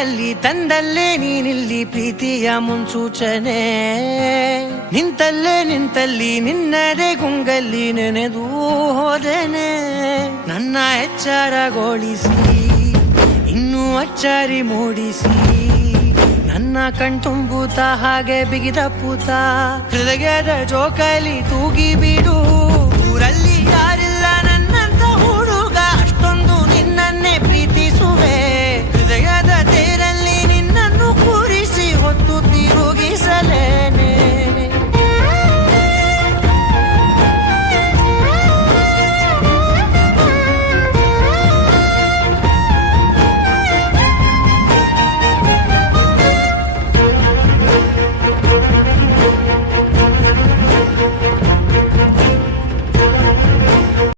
ಕೈಯಲ್ಲಿ ತಂದಲ್ಲೇ ನೀನಿಲ್ಲಿ ಪ್ರೀತಿಯ ಮುನ್ಸೂಚನೆ. ನಿಂತಲ್ಲಿ ನಿನ್ನದೇ ಗುಂಗಲ್ಲಿ ನೆನೆದು ಹೋದೆನೆ. ನನ್ನ ಎಚ್ಚರಗೊಳಿಸಿ ಇನ್ನೂ ಅಚ್ಚರಿ ಮೂಡಿಸಿ, ನನ್ನ ಕಣ್ತುಂಬುತ್ತ ಹಾಗೆ ಬಿಗಿದ ಪೂತ ಹೃದಯದ ಜೋಕಾಲಿ ತೂಗಿ ಬಿಡು.